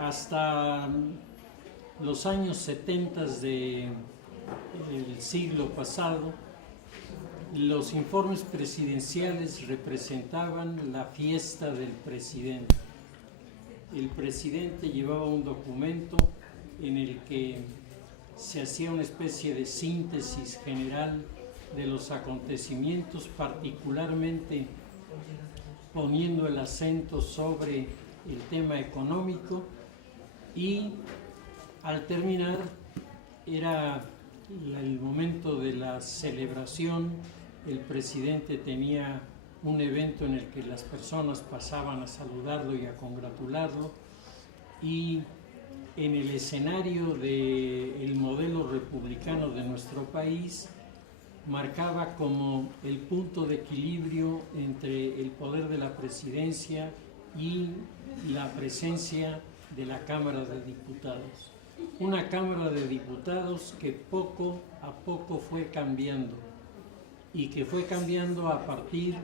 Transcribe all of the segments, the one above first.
Hasta los años 70 del siglo pasado, los informes presidenciales representaban la fiesta del presidente. El presidente llevaba un documento en el que se hacía una especie de síntesis general de los acontecimientos, particularmente poniendo el acento sobre el tema económico, y al terminar era el momento de la celebración. El presidente tenía un evento en el que las personas pasaban a saludarlo y a congratularlo, y en el escenario del modelo republicano de nuestro país marcaba como el punto de equilibrio entre el poder de la presidencia y la presencia de la Cámara de Diputados. Una Cámara de Diputados que poco a poco fue cambiando, y que fue cambiando a partir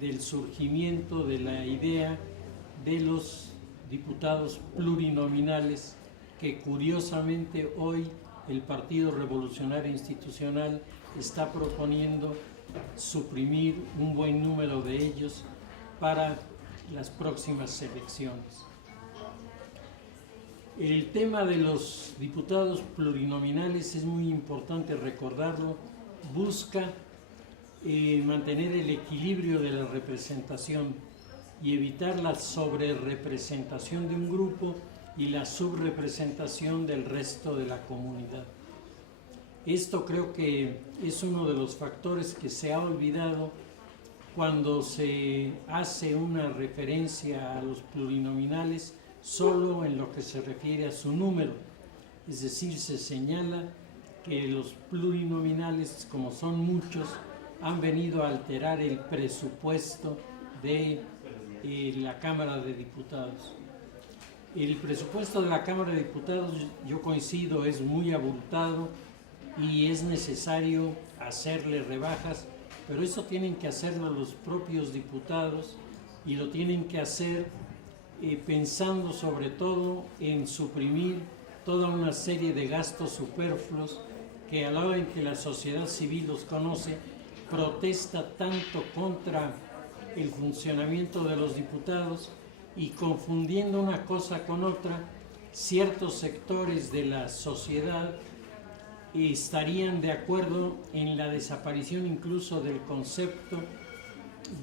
del surgimiento de la idea de los diputados plurinominales, que curiosamente hoy el Partido Revolucionario Institucional está proponiendo suprimir un buen número de ellos para las próximas elecciones. El tema de los diputados plurinominales es muy importante recordarlo. Busca mantener el equilibrio de la representación y evitar la sobrerepresentación de un grupo y la subrepresentación del resto de la comunidad. Esto creo que es uno de los factores que se ha olvidado cuando se hace una referencia a los plurinominales solo en lo que se refiere a su número. Es decir, se señala que los plurinominales, como son muchos, han venido a alterar el presupuesto de la Cámara de Diputados. El presupuesto de la Cámara de Diputados, yo coincido, es muy abultado y es necesario hacerle rebajas, pero eso tienen que hacerlo los propios diputados, y lo tienen que hacer pensando sobre todo en suprimir toda una serie de gastos superfluos que, a la hora en que la sociedad civil los conoce, protesta tanto contra el funcionamiento de los diputados, y confundiendo una cosa con otra, ciertos sectores de la sociedad estarían de acuerdo en la desaparición incluso del concepto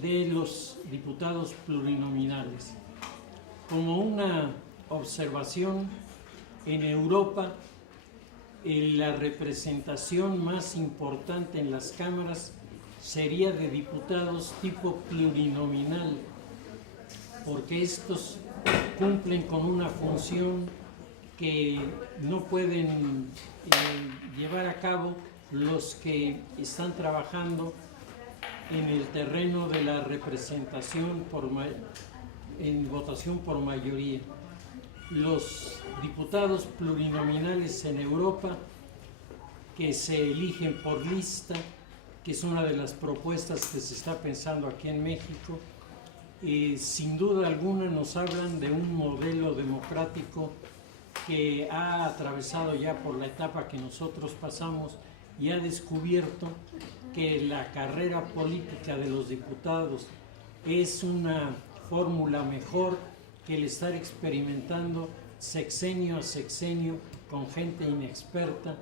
de los diputados plurinominales. Como una observación, en Europa la representación más importante en las cámaras sería de diputados tipo plurinominal, porque estos cumplen con una función que no pueden llevar a cabo los que están trabajando en el terreno de la representación en votación por mayoría. Los diputados plurinominales en Europa, que se eligen por lista, que es una de las propuestas que se está pensando aquí en México, sin duda alguna nos hablan de un modelo democrático que ha atravesado ya por la etapa que nosotros pasamos y ha descubierto que la carrera política de los diputados es una fórmula mejor que el estar experimentando sexenio a sexenio con gente inexperta,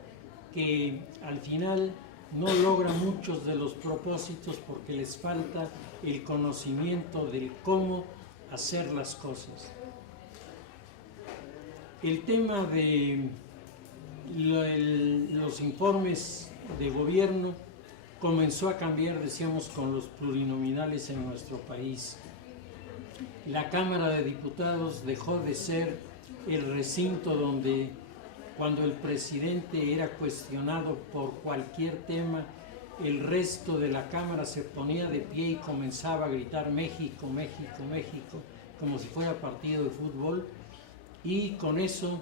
que al final no logra muchos de los propósitos porque les falta el conocimiento del cómo hacer las cosas. El tema de los informes de gobierno comenzó a cambiar, decíamos, con los plurinominales en nuestro país. La Cámara de Diputados dejó de ser el recinto donde, cuando el presidente era cuestionado por cualquier tema, el resto de la Cámara se ponía de pie y comenzaba a gritar México, México, México, como si fuera partido de fútbol, y con eso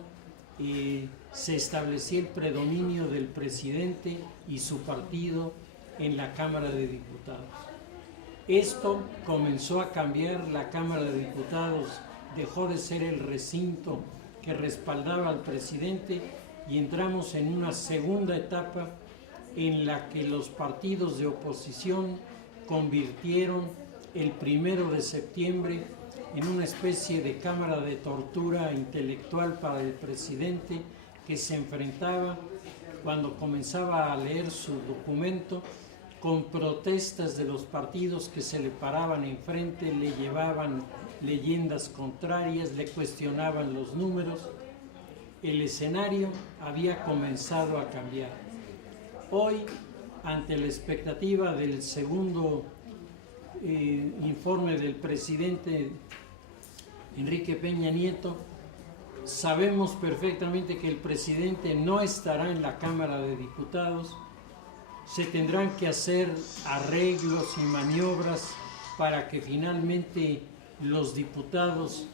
se establecía el predominio del presidente y su partido en la Cámara de Diputados. Esto comenzó a cambiar. La Cámara de Diputados dejó de ser el recinto que respaldaba al presidente y entramos en una segunda etapa en la que los partidos de oposición convirtieron el 1 de septiembre en una especie de cámara de tortura intelectual para el presidente, que se enfrentaba, cuando comenzaba a leer su documento, con protestas de los partidos que se le paraban enfrente, le llevaban leyendas contrarias, le cuestionaban los números. El escenario había comenzado a cambiar. Hoy, ante la expectativa del segundo informe del presidente Enrique Peña Nieto, sabemos perfectamente que el presidente no estará en la Cámara de Diputados. Se tendrán que hacer arreglos y maniobras para que finalmente los diputados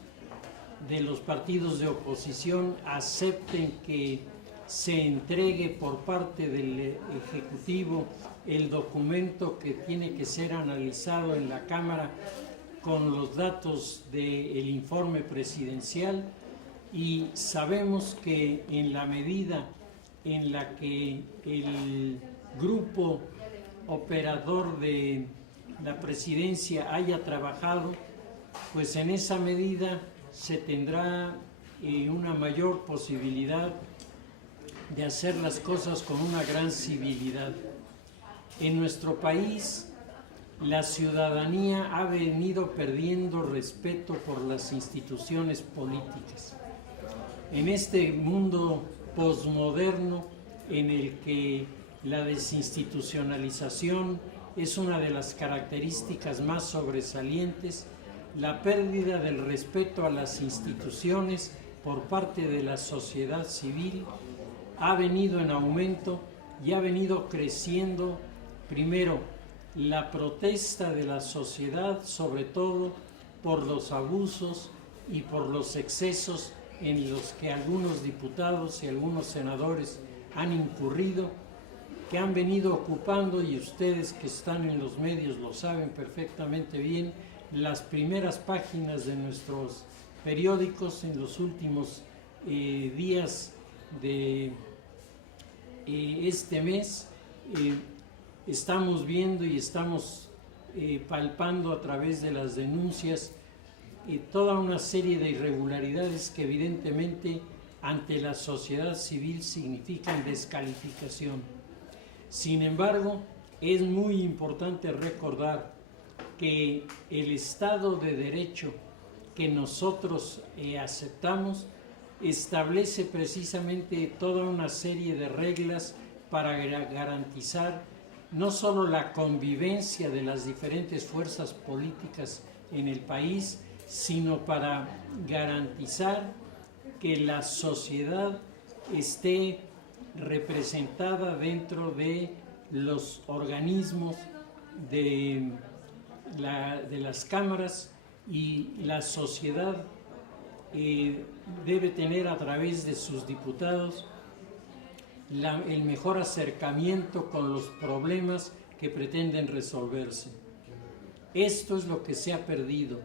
de los partidos de oposición acepten que se entregue por parte del Ejecutivo el documento que tiene que ser analizado en la Cámara con los datos del informe presidencial, y sabemos que en la medida en la que el grupo operador de la presidencia haya trabajado, pues en esa medida se tendrá una mayor posibilidad de hacer las cosas con una gran civilidad. En nuestro país, la ciudadanía ha venido perdiendo respeto por las instituciones políticas. En este mundo posmoderno en el que la desinstitucionalización es una de las características más sobresalientes, la pérdida del respeto a las instituciones por parte de la sociedad civil ha venido en aumento y ha venido creciendo. Primero, la protesta de la sociedad, sobre todo por los abusos y por los excesos en los que algunos diputados y algunos senadores han incurrido, que han venido ocupando, y ustedes que están en los medios lo saben perfectamente bien, las primeras páginas de nuestros periódicos en los últimos días de este mes. Estamos viendo y estamos palpando a través de las denuncias toda una serie de irregularidades que evidentemente ante la sociedad civil significan descalificación. Sin embargo, es muy importante recordar que el Estado de Derecho que nosotros aceptamos establece precisamente toda una serie de reglas para garantizar no solo la convivencia de las diferentes fuerzas políticas en el país, sino para garantizar que la sociedad esté representada dentro de los organismos de las cámaras, y la sociedad debe tener a través de sus diputados el mejor acercamiento con los problemas que pretenden resolverse. Esto es lo que se ha perdido.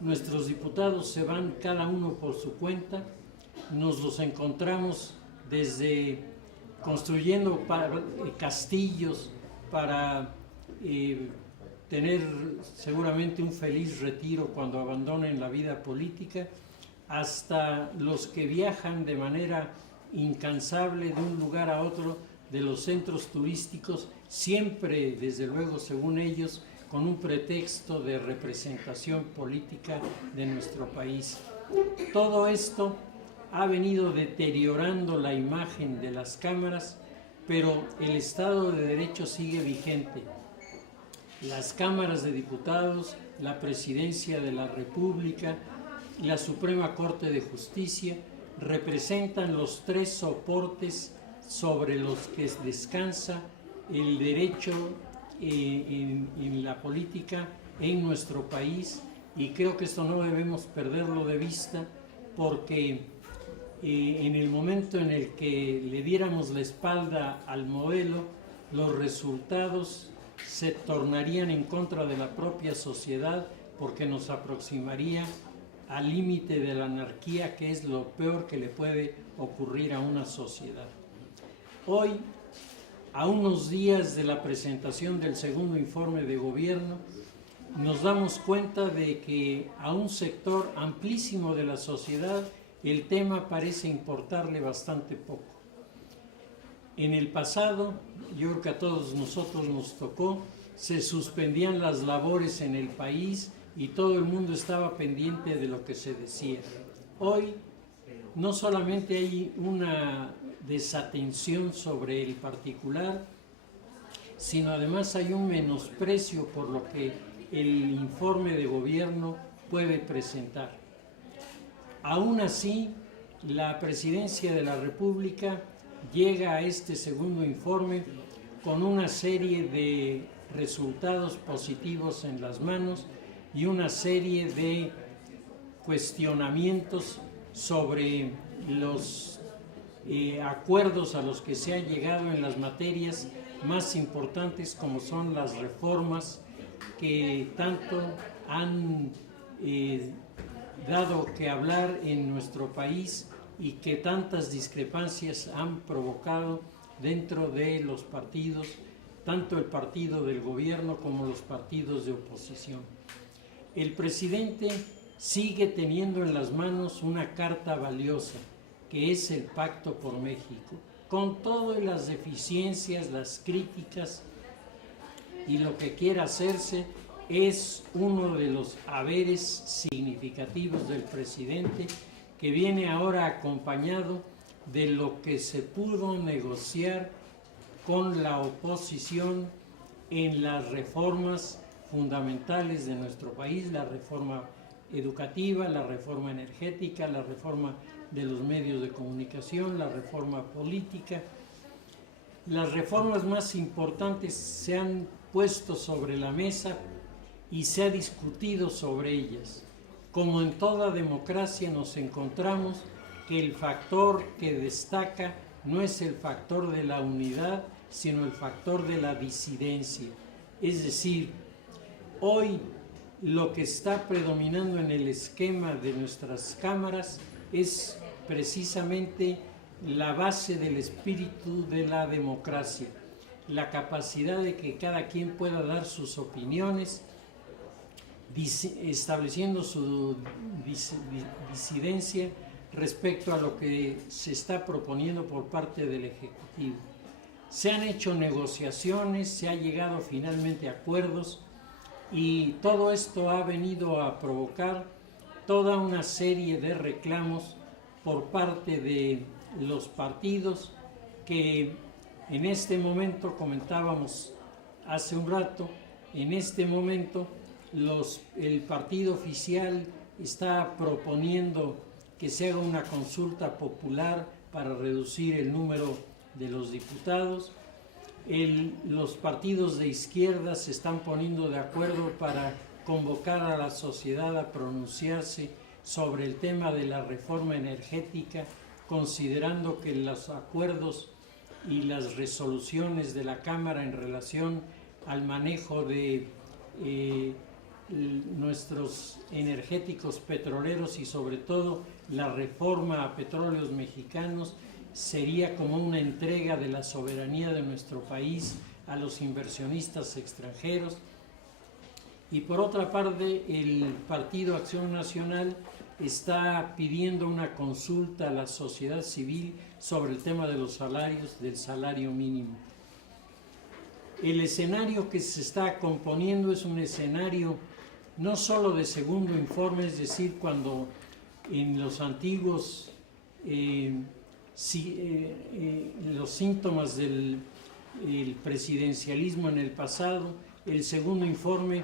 Nuestros diputados se van cada uno por su cuenta, nos los encontramos desde construyendo castillos para tener seguramente un feliz retiro cuando abandonen la vida política, hasta los que viajan de manera incansable de un lugar a otro de los centros turísticos, siempre, desde luego, según ellos, con un pretexto de representación política de nuestro país. Todo esto ha venido deteriorando la imagen de las cámaras, pero el Estado de Derecho sigue vigente. Las cámaras de diputados, la Presidencia de la República, la Suprema Corte de Justicia representan los tres soportes sobre los que descansa el derecho en la política en nuestro país, y creo que esto no debemos perderlo de vista, porque en el momento en el que le diéramos la espalda al modelo, los resultados se tornarían en contra de la propia sociedad, porque nos aproximaría al límite de la anarquía, que es lo peor que le puede ocurrir a una sociedad. Hoy, a unos días de la presentación del segundo informe de gobierno, nos damos cuenta de que a un sector amplísimo de la sociedad el tema parece importarle bastante poco. En el pasado, yo creo que a todos nosotros nos tocó, se suspendían las labores en el país y todo el mundo estaba pendiente de lo que se decía. Hoy no solamente hay una desatención sobre el particular, sino además hay un menosprecio por lo que el informe de gobierno puede presentar. Aún así, la Presidencia de la República llega a este segundo informe con una serie de resultados positivos en las manos y una serie de cuestionamientos sobre los acuerdos a los que se ha llegado en las materias más importantes, como son las reformas que tanto han dado que hablar en nuestro país y que tantas discrepancias han provocado dentro de los partidos, tanto el partido del gobierno como los partidos de oposición. El presidente sigue teniendo en las manos una carta valiosa, que es el Pacto por México, con todas las deficiencias, las críticas y lo que quiera hacerse. Es uno de los haberes significativos del presidente, que viene ahora acompañado de lo que se pudo negociar con la oposición en las reformas fundamentales de nuestro país, la reforma educativa, la reforma energética, la reforma de los medios de comunicación, la reforma política. Las reformas más importantes se han puesto sobre la mesa y se ha discutido sobre ellas. Como en toda democracia, nos encontramos que el factor que destaca no es el factor de la unidad, sino el factor de la disidencia. Es decir, hoy lo que está predominando en el esquema de nuestras cámaras es precisamente la base del espíritu de la democracia, la capacidad de que cada quien pueda dar sus opiniones, estableciendo su disidencia respecto a lo que se está proponiendo por parte del Ejecutivo. Se han hecho negociaciones, se ha llegado finalmente a acuerdos, y todo esto ha venido a provocar toda una serie de reclamos por parte de los partidos que en este momento, comentábamos hace un rato, en este momento el partido oficial está proponiendo que se haga una consulta popular para reducir el número de los diputados. Los partidos de izquierda se están poniendo de acuerdo para convocar a la sociedad a pronunciarse sobre el tema de la reforma energética, considerando que los acuerdos y las resoluciones de la Cámara en relación al manejo de nuestros energéticos petroleros y sobre todo la reforma a petróleos mexicanos sería como una entrega de la soberanía de nuestro país a los inversionistas extranjeros. Y por otra parte, el Partido Acción Nacional está pidiendo una consulta a la sociedad civil sobre el tema de los salarios, del salario mínimo. El escenario que se está componiendo es un escenario no solo de segundo informe, es decir, cuando en los antiguos los síntomas del presidencialismo en el pasado, el segundo informe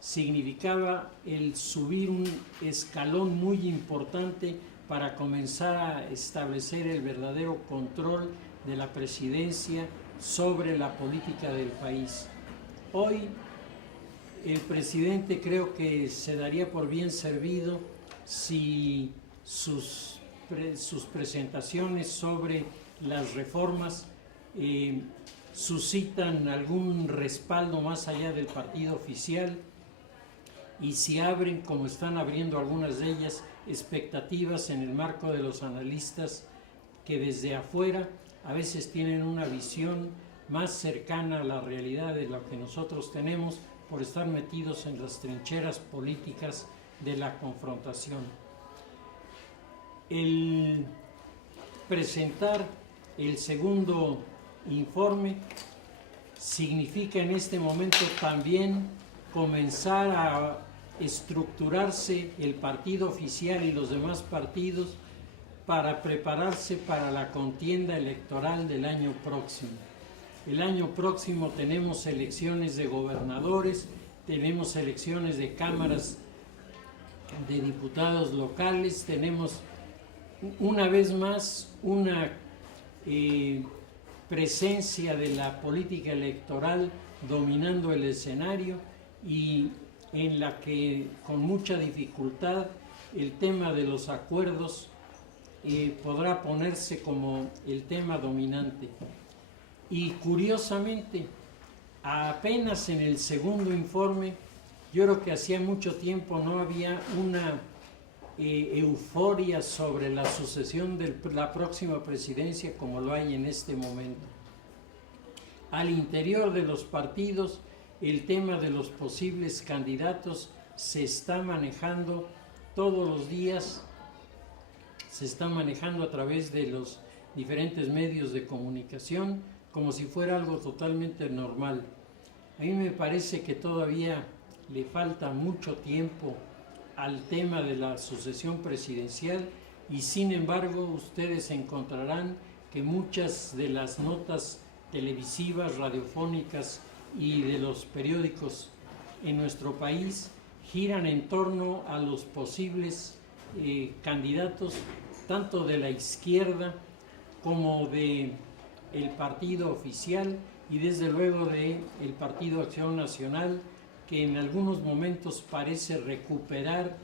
significaba el subir un escalón muy importante para comenzar a establecer el verdadero control de la presidencia sobre la política del país. Hoy el presidente creo que se daría por bien servido si sus presentaciones sobre las reformas suscitan algún respaldo más allá del partido oficial y si abren, como están abriendo algunas de ellas, expectativas en el marco de los analistas que desde afuera a veces tienen una visión más cercana a la realidad de lo que nosotros tenemos por estar metidos en las trincheras políticas de la confrontación. El presentar el segundo informe significa en este momento también comenzar a estructurarse el partido oficial y los demás partidos para prepararse para la contienda electoral del año próximo. El año próximo tenemos elecciones de gobernadores, tenemos elecciones de cámaras de diputados locales, tenemos una vez más una presencia de la política electoral dominando el escenario y en la que con mucha dificultad el tema de los acuerdos podrá ponerse como el tema dominante. Y curiosamente, apenas en el segundo informe, yo creo que hacía mucho tiempo no había una euforia sobre la sucesión de la próxima presidencia como lo hay en este momento. Al interior de los partidos, el tema de los posibles candidatos se está manejando todos los días, se está manejando a través de los diferentes medios de comunicación como si fuera algo totalmente normal. A mí me parece que todavía le falta mucho tiempo al tema de la sucesión presidencial y sin embargo ustedes encontrarán que muchas de las notas televisivas, radiofónicas y de los periódicos en nuestro país giran en torno a los posibles candidatos tanto de la izquierda como de el partido oficial y desde luego de el Partido Acción Nacional, que en algunos momentos parece recuperar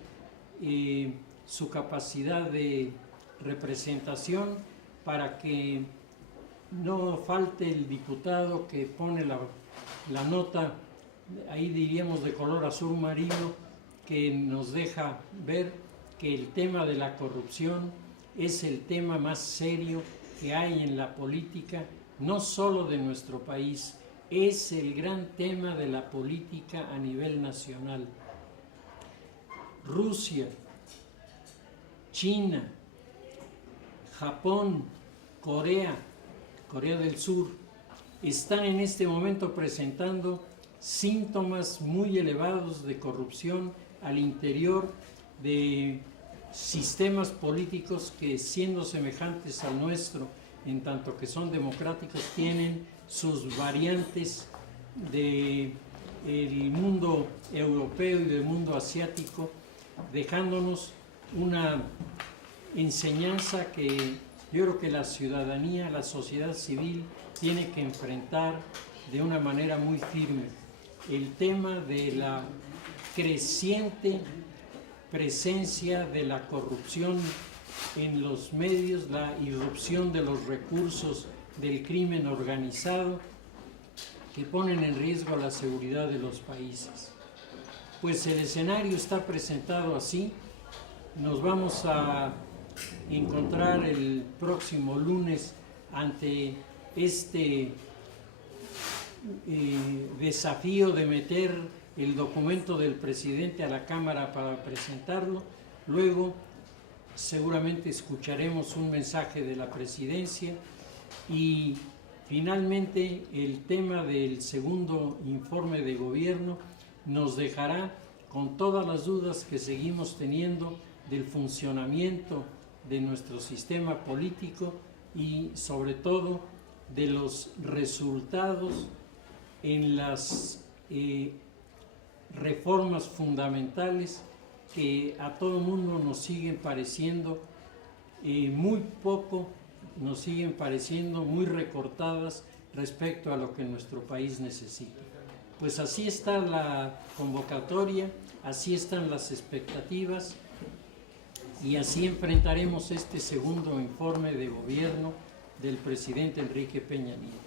su capacidad de representación para que no falte el diputado que pone la nota, ahí diríamos de color azul marino, que nos deja ver que el tema de la corrupción es el tema más serio que hay en la política, no solo de nuestro país, es el gran tema de la política a nivel nacional. Rusia, China, Japón, Corea del Sur, están en este momento presentando síntomas muy elevados de corrupción al interior de sistemas políticos que, siendo semejantes al nuestro, en tanto que son democráticos, tienen sus variantes del mundo europeo y del mundo asiático, dejándonos una enseñanza que yo creo que la ciudadanía, la sociedad civil, tiene que enfrentar de una manera muy firme. El tema de la creciente presencia de la corrupción en los medios, la irrupción de los recursos del crimen organizado que ponen en riesgo la seguridad de los países. Pues el escenario está presentado así. Nos vamos a encontrar el próximo lunes ante este desafío de meter el documento del presidente a la Cámara para presentarlo. Luego seguramente escucharemos un mensaje de la presidencia y finalmente el tema del segundo informe de gobierno nos dejará con todas las dudas que seguimos teniendo del funcionamiento de nuestro sistema político y sobre todo de los resultados en las reformas fundamentales que a todo mundo nos siguen pareciendo muy poco, nos siguen pareciendo muy recortadas respecto a lo que nuestro país necesita. Pues así está la convocatoria, así están las expectativas y así enfrentaremos este segundo informe de gobierno del presidente Enrique Peña Nieto.